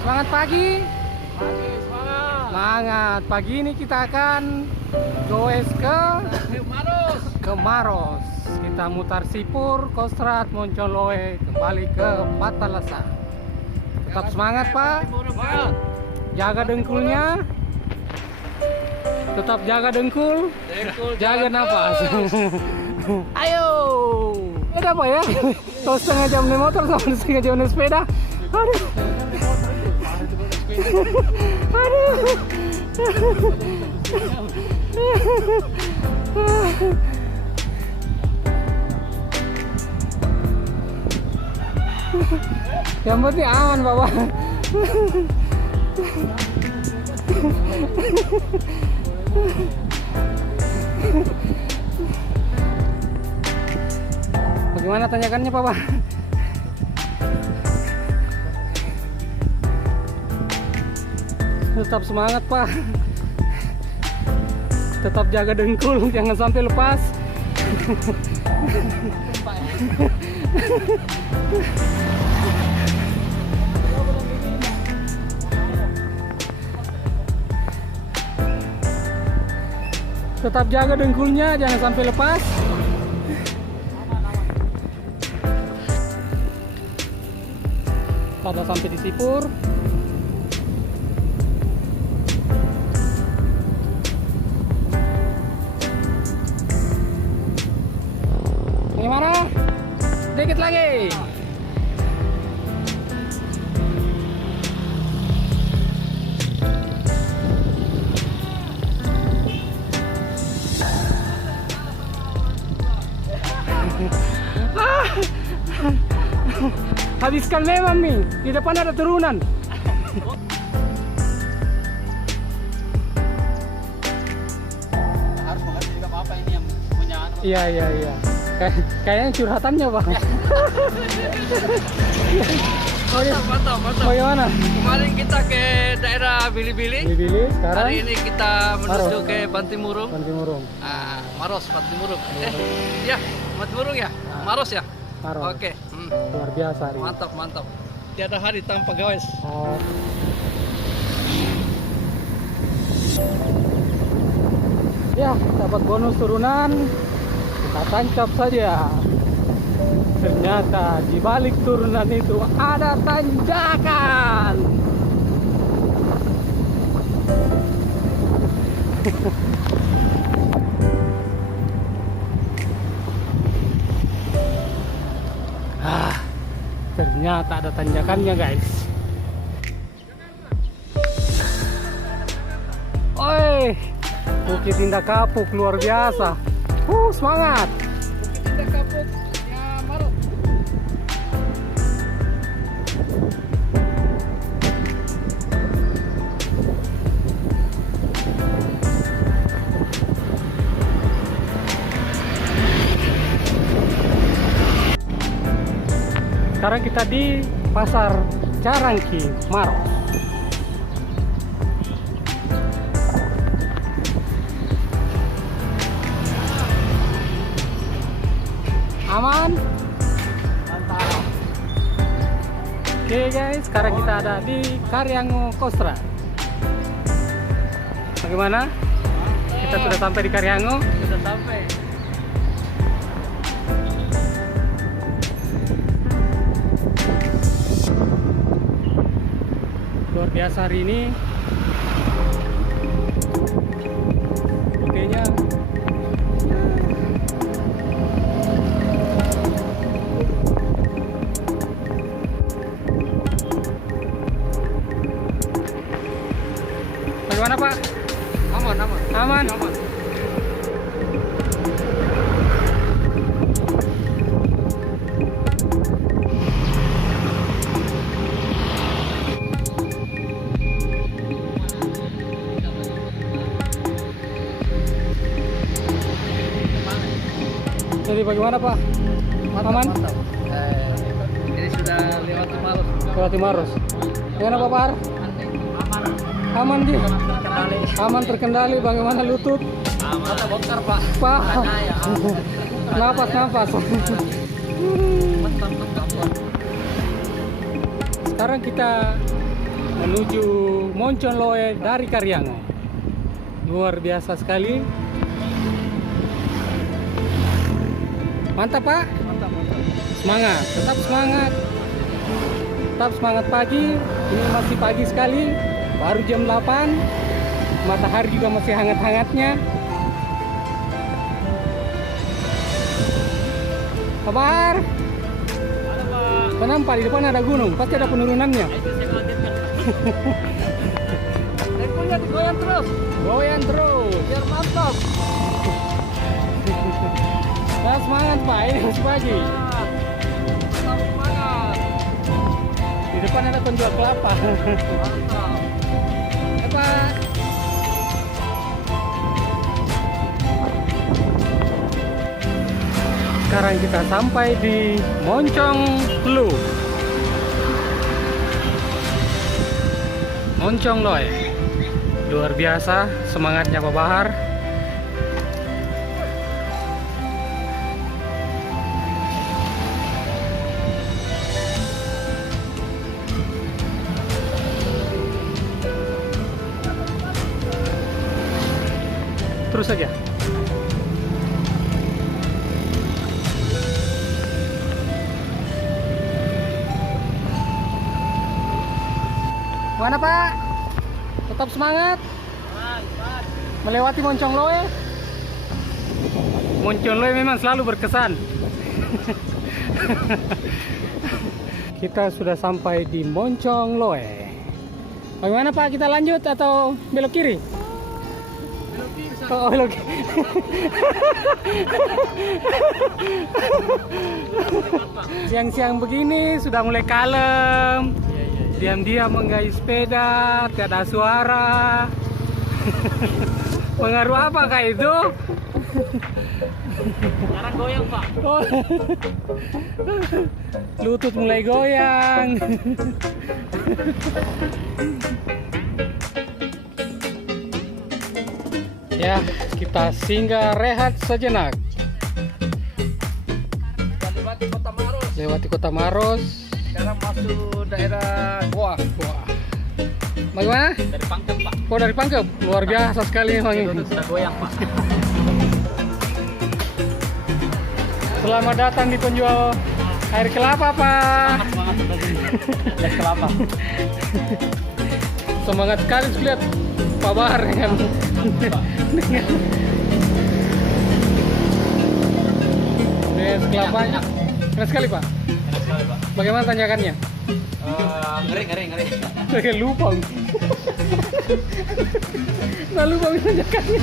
Semangat pagi. Pagi, semangat. Semangat. Pagi ini kita akan goes ke Maros. Kita mutar Sipur, Kostrad, Moncoloe, kembali ke Patalasa. Tetap semangat, Pak. Semangat. Jaga dengkulnya. Tetap jaga dengkul. Jaga napas. Ayo. Ada apa ya? Kalau setengah jam naik motor sama setengah jam naik sepeda. Aduh. Aduh. Yang penting aman, Bapak. Bagaimana tanyakannya, Pak? Tetap semangat, Pak. Tetap jaga dengkul, jangan sampai lepas. Tetap jaga dengkulnya, jangan sampai lepas. Pada sampai di Sipur. Gimana? Sedikit lagi. Habiskan memang nih, di depan ada turunan. Harus mengerti juga apa ini yang punya anu. Iya. Kayaknya curhatannya, Bang. Mantap. Bagaimana? Kemarin kita ke daerah Bili-Bili. Bili, sekarang Hari ini kita menuju Maros. ke Bantimurung. Bantimurung. Maros, Bantimurung. Ya, Bantimurung ya. Maros ya. Maros. Oke. Luar biasa hari ini. Mantap. Tiada hari tanpa gawes. Oh. Ya, dapat bonus turunan. Kita tancap saja. Ternyata di balik turunan itu ada tanjakan. Ternyata ada tanjakannya, guys. Oi, Bukit Indah Kapuk luar biasa. Semangat. Bukit Indah Kapuk ya Maros. Sekarang kita di Pasar Carangki, Maros. Aman? Mantap. Oke guys, sekarang kita ada di Karyango Kostrad. Bagaimana? Kita sudah sampai di Karyango. Sudah sampai. Luar biasa hari ini. Oke-nya. Bagaimana, Pak? Aman. Aman. Jadi bagaimana, Pak? Aman? Mantap. Ini sudah lewat Maros. Lewati Maros. Bagaimana, Pak Par? Aman. Aman, Ji? Terkendali. Aman terkendali. Bagaimana lutut? Aman. Bongkar, Pak. Pak. Ya, Napas. Mantap. Sekarang kita menuju Monconloe dari Kariangai. Luar biasa sekali. Mantap Pak. Mantap, mantap. Semangat, tetap semangat. Tetap semangat pagi. Ini masih pagi sekali. Baru jam 8. Matahari juga masih hangat-hangatnya. Kabar? Halo Pak. Kenapa di depan ada gunung? Pasti ada penurunannya. Itu saya khawatirkan. Rekulnya digoyang terus. Goyang terus. Biar mantap. Nah, semangat Pak, ini masih pagi. Tetap semangat. Di depan ada penjual kelapa. Mantap. Pak. Sekarang kita sampai di Monconglu. Monconloe. Luar biasa semangatnya Pak Bahar. Terus saja. Mana Pak? Tetap semangat. Melewati Monconloe. Monconloe memang selalu berkesan. Kita sudah sampai di Monconloe. Bagaimana Pak? Kita lanjut atau belok kiri? Oh, belok kiri. Siang-siang begini sudah mulai kalem. Diam-diam menggaih sepeda, tiada suara. Pengaruh apa kak itu? Sekarang goyang Pak. Oh. Lutut mulai goyang. Ya, kita singgah rehat sejenak. Lewati Kota Maros. Lewati Kota Maros. Sekarang masuk daerah Goa. Wah. Bagaimana? Dari Pangkep Pak. Oh, dari Pangkep. Luar biasa sekali memang ini. Itu sudah goyang Pak. Selamat datang di penjual air kelapa, Pak. Semangat es kelapa. Semangat sekali lihat Pak Bahar dengan es kelapanya. Enak sekali, Pak. Enak sekali Pak. Bagaimana tanjakannya? Ngeri. Saya lupa. Nah, lupa tanjakannya.